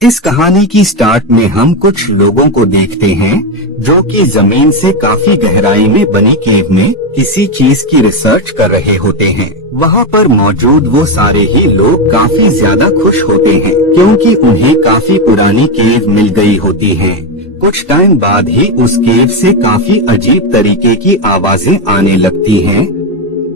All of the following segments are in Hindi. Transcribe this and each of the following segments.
इस कहानी की स्टार्ट में हम कुछ लोगों को देखते हैं जो कि जमीन से काफी गहराई में बनी केव में किसी चीज की रिसर्च कर रहे होते हैं। वहाँ पर मौजूद वो सारे ही लोग काफी ज्यादा खुश होते हैं क्योंकि उन्हें काफी पुरानी केव मिल गई होती है। कुछ टाइम बाद ही उस केव से काफी अजीब तरीके की आवाजें आने लगती हैं,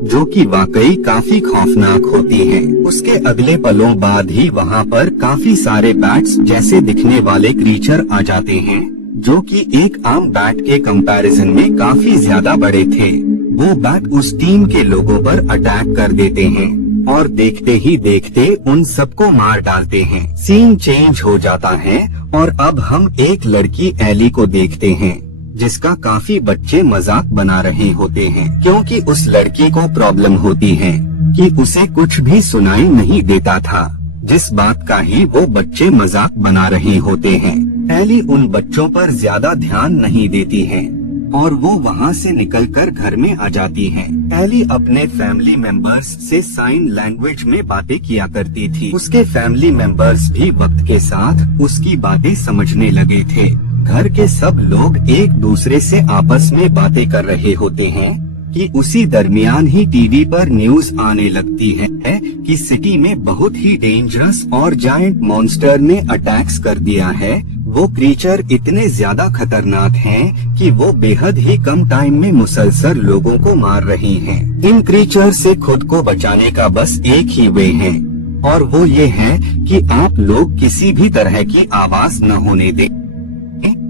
जो कि वाकई काफी खौफनाक होती हैं। उसके अगले पलों बाद ही वहाँ पर काफी सारे बैट्स जैसे दिखने वाले क्रीचर आ जाते हैं, जो कि एक आम बैट के कंपैरिजन में काफी ज्यादा बड़े थे। वो बैट उस टीम के लोगों पर अटैक कर देते हैं और देखते ही देखते उन सबको मार डालते हैं। सीन चेंज हो जाता है और अब हम एक लड़की एली को देखते हैं, जिसका काफी बच्चे मजाक बना रहे होते हैं क्योंकि उस लड़की को प्रॉब्लम होती है कि उसे कुछ भी सुनाई नहीं देता था, जिस बात का ही वो बच्चे मजाक बना रहे होते हैं। एली उन बच्चों पर ज्यादा ध्यान नहीं देती है और वो वहाँ से निकलकर घर में आ जाती है। एली अपने फैमिली मेंबर्स से साइन लैंग्वेज में बातें किया करती थी। उसके फैमिली मेंबर्स भी वक्त के साथ उसकी बातें समझने लगे थे। घर के सब लोग एक दूसरे से आपस में बातें कर रहे होते हैं कि उसी दरमियान ही टीवी पर न्यूज आने लगती है कि सिटी में बहुत ही डेंजरस और जायंट मॉन्स्टर ने अटैक्स कर दिया है। वो क्रीचर इतने ज्यादा खतरनाक हैं कि वो बेहद ही कम टाइम में मुसलसल लोगों को मार रही हैं। इन क्रीचर से खुद को बचाने का बस एक ही वे है और वो ये है कि आप लोग किसी भी तरह की आवाज न होने दें।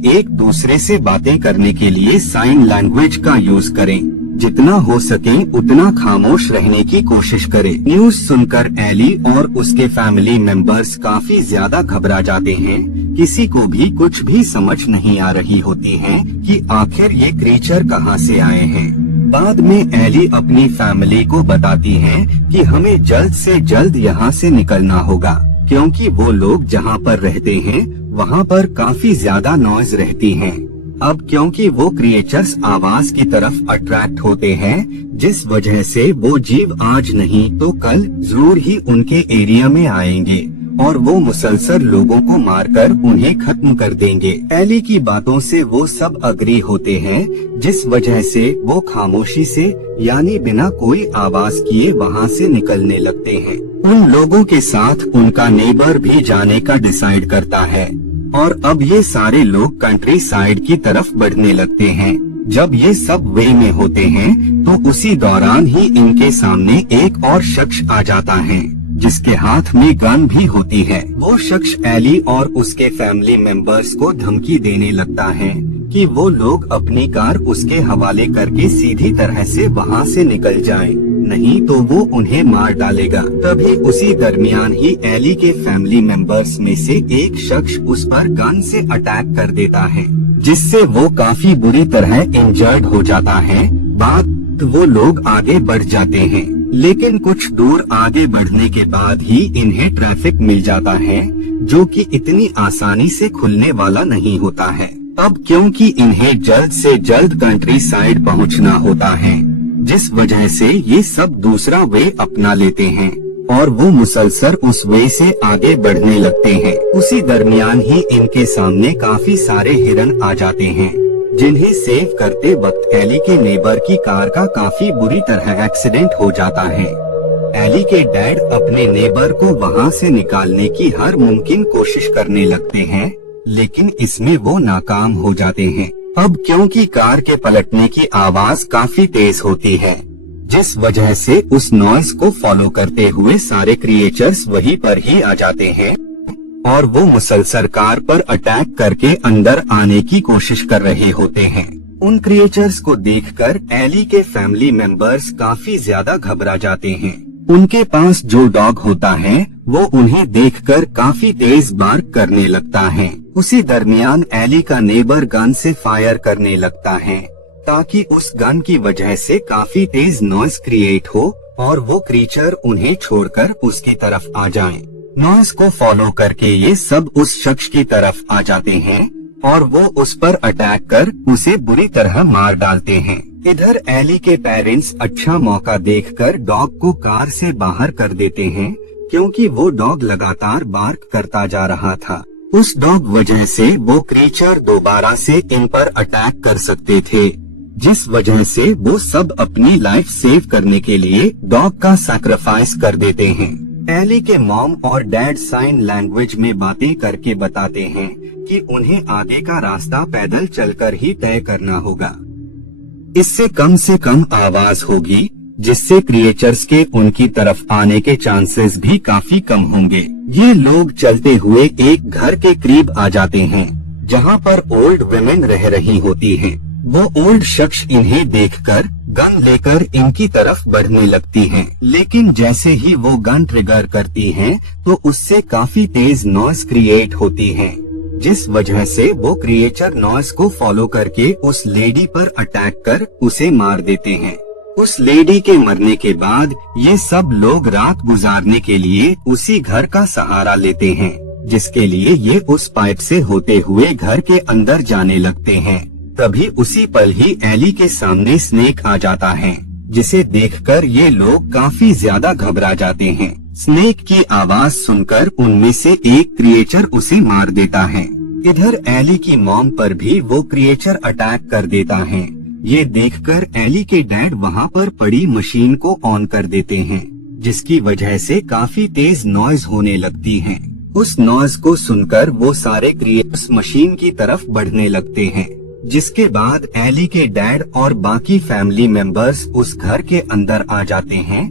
एक दूसरे से बातें करने के लिए साइन लैंग्वेज का यूज करें। जितना हो सके उतना खामोश रहने की कोशिश करें। न्यूज सुनकर एली और उसके फैमिली मेंबर्स काफी ज्यादा घबरा जाते हैं। किसी को भी कुछ भी समझ नहीं आ रही होती है कि आखिर ये क्रीचर कहाँ से आए हैं। बाद में एली अपनी फैमिली को बताती है कि हमें जल्द से जल्द यहाँ से निकलना होगा क्योंकि वो लोग जहाँ पर रहते हैं वहाँ पर काफी ज्यादा नॉइज रहती है। अब क्योंकि वो क्रिएचर्स आवाज की तरफ अट्रैक्ट होते हैं, जिस वजह से वो जीव आज नहीं तो कल जरूर ही उनके एरिया में आएंगे और वो मुसलसल लोगों को मारकर उन्हें खत्म कर देंगे। एली की बातों से वो सब अग्री होते हैं, जिस वजह से वो खामोशी से यानी बिना कोई आवाज किए वहाँ से निकलने लगते हैं। उन लोगों के साथ उनका नेबर भी जाने का डिसाइड करता है और अब ये सारे लोग कंट्री साइड की तरफ बढ़ने लगते हैं। जब ये सब वे में होते हैं तो उसी दौरान ही इनके सामने एक और शख्स आ जाता है, जिसके हाथ में गन भी होती है। वो शख्स एली और उसके फैमिली मेंबर्स को धमकी देने लगता है कि वो लोग अपनी कार उसके हवाले करके सीधी तरह से वहाँ से निकल जाएं, नहीं तो वो उन्हें मार डालेगा। तभी उसी दरमियान ही एली के फैमिली मेंबर्स में से एक शख्स उस पर गन से अटैक कर देता है, जिससे वो काफी बुरी तरह इंजर्ड हो जाता है। बाद वो लोग आगे बढ़ जाते हैं, लेकिन कुछ दूर आगे बढ़ने के बाद ही इन्हें ट्रैफिक मिल जाता है, जो कि इतनी आसानी से खुलने वाला नहीं होता है। अब क्योंकि इन्हें जल्द से जल्द कंट्री साइड पहुँचना होता है, जिस वजह से ये सब दूसरा वे अपना लेते हैं और वो मुसलसल उस वे से आगे बढ़ने लगते हैं। उसी दरमियान ही इनके सामने काफी सारे हिरन आ जाते हैं, जिन्हें सेव करते वक्त एली के नेबर की कार का काफी बुरी तरह एक्सीडेंट हो जाता है। एली के डैड अपने नेबर को वहाँ से निकालने की हर मुमकिन कोशिश करने लगते हैं, लेकिन इसमें वो नाकाम हो जाते हैं। अब क्योंकि कार के पलटने की आवाज काफी तेज होती है, जिस वजह से उस नॉइस को फॉलो करते हुए सारे क्रिएचर्स वहीं पर ही आ जाते हैं और वो मुसलसल कार पर अटैक करके अंदर आने की कोशिश कर रहे होते हैं। उन क्रिएचर्स को देखकर एली के फैमिली मेंबर्स काफी ज्यादा घबरा जाते हैं। उनके पास जो डॉग होता है वो उन्हें देखकर काफी तेज बार्क करने लगता है। उसी दरमियान एली का नेबर गन से फायर करने लगता है ताकि उस गन की वजह से काफी तेज नॉइस क्रिएट हो और वो क्रीचर उन्हें छोड़कर उसकी तरफ आ जाएं। नॉइस को फॉलो करके ये सब उस शख्स की तरफ आ जाते हैं और वो उस पर अटैक कर उसे बुरी तरह मार डालते हैं। इधर एली के पेरेंट्स अच्छा मौका देखकर डॉग को कार से बाहर कर देते हैं, क्योंकि वो डॉग लगातार बार्क करता जा रहा था। उस डॉग वजह से वो क्रीचर दोबारा से इन पर अटैक कर सकते थे, जिस वजह से वो सब अपनी लाइफ सेव करने के लिए डॉग का सैक्रिफाइस कर देते हैं। एली के मॉम और डैड साइन लैंग्वेज में बातें करके बताते हैं कि उन्हें आगे का रास्ता पैदल चलकर ही तय करना होगा। इससे कम आवाज होगी, जिससे क्रिएचर्स के उनकी तरफ आने के चांसेस भी काफी कम होंगे। ये लोग चलते हुए एक घर के करीब आ जाते हैं, जहाँ पर ओल्ड वुमेन रह रही होती हैं। वो ओल्ड शख्स इन्हें देखकर गन लेकर इनकी तरफ बढ़ने लगती हैं, लेकिन जैसे ही वो गन ट्रिगर करती हैं, तो उससे काफी तेज नॉइस क्रिएट होती है, जिस वजह से वो क्रिएचर नॉइस को फॉलो करके उस लेडी पर अटैक कर उसे मार देते हैं। उस लेडी के मरने के बाद ये सब लोग रात गुजारने के लिए उसी घर का सहारा लेते हैं, जिसके लिए ये उस पाइप से होते हुए घर के अंदर जाने लगते हैं। तभी उसी पल ही एली के सामने स्नेक आ जाता है, जिसे देखकर ये लोग काफी ज्यादा घबरा जाते हैं। स्नेक की आवाज सुनकर उनमें से एक क्रिएचर उसे मार देता है। इधर एली की मॉम पर भी वो क्रिएचर अटैक कर देता है। ये देखकर एली के डैड वहाँ पर पड़ी मशीन को ऑन कर देते हैं, जिसकी वजह से काफी तेज नॉइज होने लगती है। उस नॉइज को सुनकर वो सारे क्रिएचर्स मशीन की तरफ बढ़ने लगते हैं, जिसके बाद एली के डैड और बाकी फैमिली मेंबर्स उस घर के अंदर आ जाते हैं।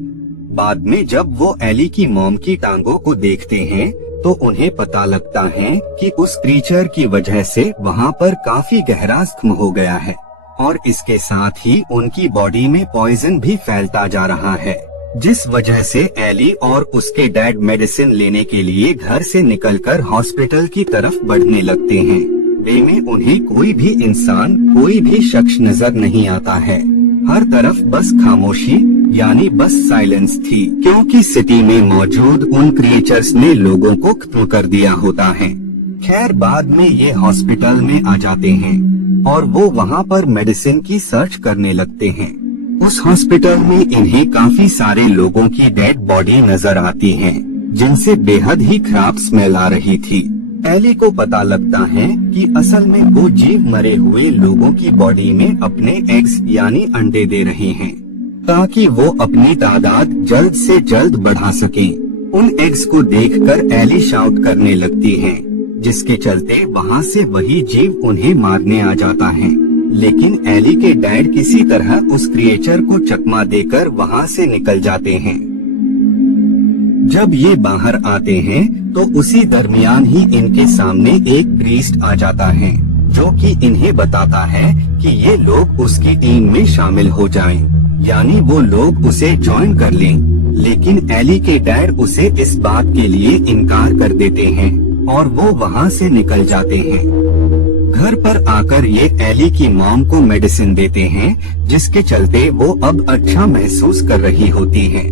बाद में जब वो एली की मॉम की टांगों को देखते हैं, तो उन्हें पता लगता है कि उस क्रीचर की वजह से वहाँ पर काफी गहरा जख्म हो गया है, और इसके साथ ही उनकी बॉडी में पॉइजन भी फैलता जा रहा है, जिस वजह से एली और उसके डैड मेडिसिन लेने के लिए घर से निकलकर हॉस्पिटल की तरफ बढ़ने लगते हैं। वे में उन्हें कोई भी इंसान, कोई भी शख्स नजर नहीं आता है। हर तरफ बस खामोशी यानी बस साइलेंस थी, क्योंकि सिटी में मौजूद उन क्रिएचर्स ने लोगों को खत्म कर दिया होता है। खैर बाद में ये हॉस्पिटल में आ जाते हैं और वो वहाँ पर मेडिसिन की सर्च करने लगते हैं। उस हॉस्पिटल में इन्हें काफी सारे लोगों की डेड बॉडी नजर आती है, जिनसे बेहद ही खराब स्मेल आ रही थी। एली को पता लगता है कि असल में वो जीव मरे हुए लोगों की बॉडी में अपने एग्स यानी अंडे दे रहे हैं, ताकि वो अपनी तादाद जल्द से जल्द बढ़ा सके। उन एग्स को देखकर एली शाउट करने लगती है, जिसके चलते वहाँ से वही जीव उन्हें मारने आ जाता है। लेकिन एली के डैड किसी तरह उस क्रिएचर को चकमा देकर वहाँ से निकल जाते हैं। जब ये बाहर आते हैं तो उसी दरमियान ही इनके सामने एक प्रीस्ट आ जाता है, जो कि इन्हें बताता है कि ये लोग उसकी टीम में शामिल हो जाएं, यानी वो लोग उसे ज्वाइन कर लें। लेकिन एली के डैड उसे इस बात के लिए इनकार कर देते हैं और वो वहाँ से निकल जाते हैं। घर पर आकर ये एली की मॉम को मेडिसिन देते हैं, जिसके चलते वो अब अच्छा महसूस कर रही होती है।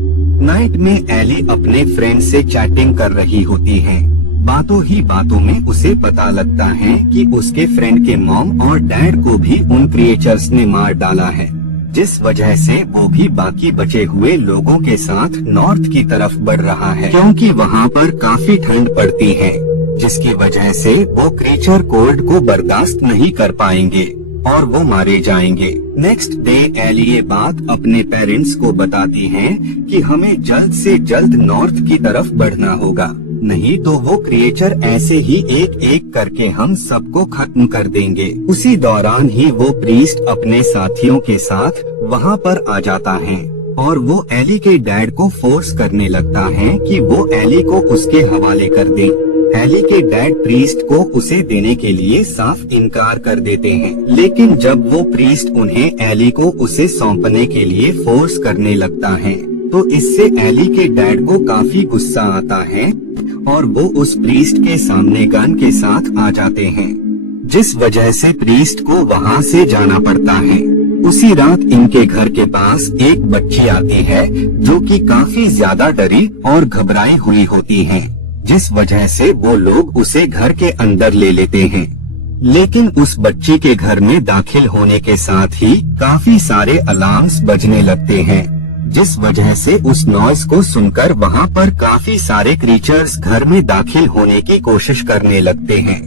नाइट में एली अपने फ्रेंड से चैटिंग कर रही होती है। बातों ही बातों में उसे पता लगता है कि उसके फ्रेंड के मॉम और डैड को भी उन क्रिएचर्स ने मार डाला है, जिस वजह से वो भी बाकी बचे हुए लोगों के साथ नॉर्थ की तरफ बढ़ रहा है, क्योंकि वहाँ पर काफी ठंड पड़ती है, जिसकी वजह से वो क्रीचर कोल्ड को बर्दाश्त नहीं कर पाएंगे और वो मारे जाएंगे। नेक्स्ट डे एली ये बात अपने पेरेंट्स को बताती है कि हमें जल्द से जल्द नॉर्थ की तरफ बढ़ना होगा, नहीं तो वो क्रिएचर ऐसे ही एक एक करके हम सबको खत्म कर देंगे। उसी दौरान ही वो प्रीस्ट अपने साथियों के साथ वहाँ पर आ जाता है और वो एली के डैड को फोर्स करने लगता है कि वो एली को उसके हवाले कर दे। एली के डैड प्रीस्ट को उसे देने के लिए साफ इनकार कर देते हैं, लेकिन जब वो प्रीस्ट उन्हें एली को उसे सौंपने के लिए फोर्स करने लगता है, तो इससे एली के डैड को काफी गुस्सा आता है और वो उस प्रीस्ट के सामने गन के साथ आ जाते हैं, जिस वजह से प्रीस्ट को वहाँ से जाना पड़ता है। उसी रात इनके घर के पास एक बच्ची आती है, जो कि काफी ज्यादा डरी और घबराई हुई होती है, जिस वजह से वो लोग उसे घर के अंदर ले लेते हैं। लेकिन उस बच्ची के घर में दाखिल होने के साथ ही काफी सारे अलार्म्स बजने लगते हैं, जिस वजह से उस नॉइस को सुनकर वहाँ पर काफी सारे क्रीचर्स घर में दाखिल होने की कोशिश करने लगते हैं।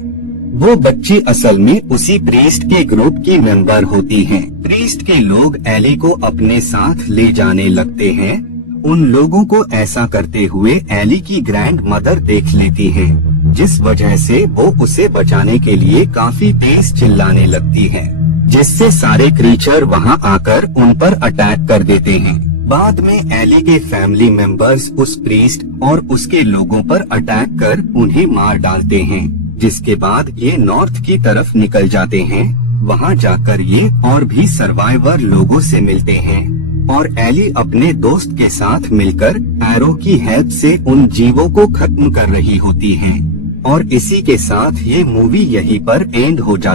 वो बच्ची असल में उसी प्रीस्ट के ग्रुप की मेंबर होती हैं। प्रीस्ट के लोग एली को अपने साथ ले जाने लगते हैं। उन लोगों को ऐसा करते हुए एली की ग्रैंड मदर देख लेती है, जिस वजह से वो उसे बचाने के लिए काफी तेज चिल्लाने लगती है, जिससे सारे क्रीचर वहां आकर उन पर अटैक कर देते हैं। बाद में एली के फैमिली मेंबर्स उस प्रीस्ट और उसके लोगों पर अटैक कर उन्हें मार डालते हैं, जिसके बाद ये नॉर्थ की तरफ निकल जाते हैं। वहां जाकर ये और भी सर्वाइवर लोगों से मिलते हैं और एली अपने दोस्त के साथ मिलकर एरो की हेल्प से उन जीवों को खत्म कर रही होती है। और इसी के साथ ये मूवी यहीं पर एंड हो जाती है।